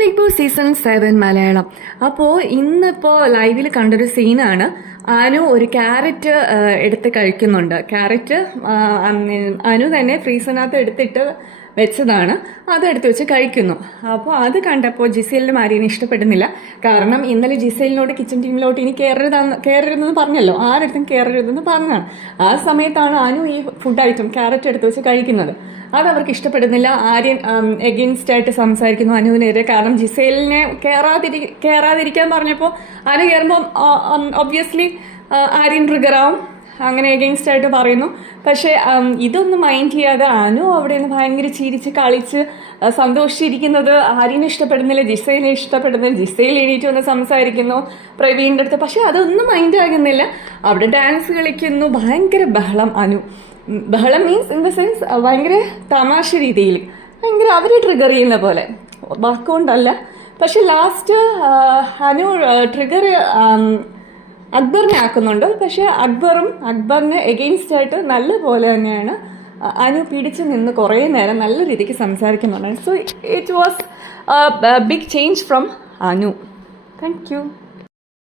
Big boss season 7 Malayalam. അപ്പോൾ ഇന്നിപ്പോൾ ലൈവിൽ കണ്ടൊരു സീനാണ്. അനു ഒരു ക്യാരറ്റ് എടുത്ത് കഴിക്കുന്നുണ്ട്. ക്യാരറ്റ് അനു തന്നെ ഫ്രീസറിനകത്ത് എടുത്തിട്ട് വെച്ചതാണ്, അതെടുത്ത് വെച്ച് കഴിക്കുന്നു. അപ്പോൾ അത് കണ്ടപ്പോൾ ജിസേലിനും ആര്യനെ ഇഷ്ടപ്പെടുന്നില്ല. കാരണം ഇന്നലെ ജിസേലിനോട് കിച്ചൺ ടീമിലോട്ട് ഇനി കയറരുതെന്ന് പറഞ്ഞല്ലോ, ആരെടുത്തും കയറരുതെന്ന് പറഞ്ഞാണ്. ആ സമയത്താണ് അനു ഈ ഫുഡ് ഐറ്റം ക്യാരറ്റ് എടുത്ത് വെച്ച് കഴിക്കുന്നത്. അത് അവർക്ക് ഇഷ്ടപ്പെടുന്നില്ല. ആര്യൻ എഗെയിൻസ്റ്റ് ആയിട്ട് സംസാരിക്കുന്നു അനുവിനെതിരെ. കാരണം ജിസേലിനെ കയറാതിരിക്കാൻ പറഞ്ഞപ്പോൾ അനു കയറുമ്പോൾ ഒബ്വിയസ്ലി ആര്യൻ ട്രിഗറാവും. അങ്ങനെ എഗെയിൻസ്റ്റ് ആയിട്ട് പറയുന്നു. പക്ഷേ ഇതൊന്നും മൈൻഡ് ചെയ്യാതെ അനു അവിടെ നിന്ന് ഭയങ്കര ചിരിച്ച് കളിച്ച് സന്തോഷിച്ചിരിക്കുന്നത് ആര്യനെ ഇഷ്ടപ്പെടുന്നില്ല, ജിസേലിനെ ഇഷ്ടപ്പെടുന്നില്ല. ജിസേൽ എണീറ്റ് വന്ന് സംസാരിക്കുന്നു പ്രവീണിൻ്റെ അടുത്ത്. പക്ഷെ അതൊന്നും മൈൻഡ് ആകുന്നില്ല. അവിടെ ഡാൻസ് കളിക്കുന്നു, ഭയങ്കര ബഹളം. ബഹളം മീൻസ് ഇൻ ദ സെൻസ് ഭയങ്കര തമാശ രീതിയിൽ, ഭയങ്കര അവരെ ട്രിഗർ ചെയ്യുന്ന പോലെ, വാക്കുകൊണ്ടല്ല. പക്ഷെ ലാസ്റ്റ് അനു ട്രിഗർ അക്ബറിനെ ആക്കുന്നുണ്ട്. പക്ഷെ അക്ബറിന് എഗെയിൻസ്റ്റ് ആയിട്ട് നല്ല പോലെ തന്നെയാണ് അനു പിടിച്ചു നിന്ന് കുറേ നേരം നല്ല രീതിക്ക് സംസാരിക്കുന്നുണ്ട്. So it was big change from Anu. Thank U.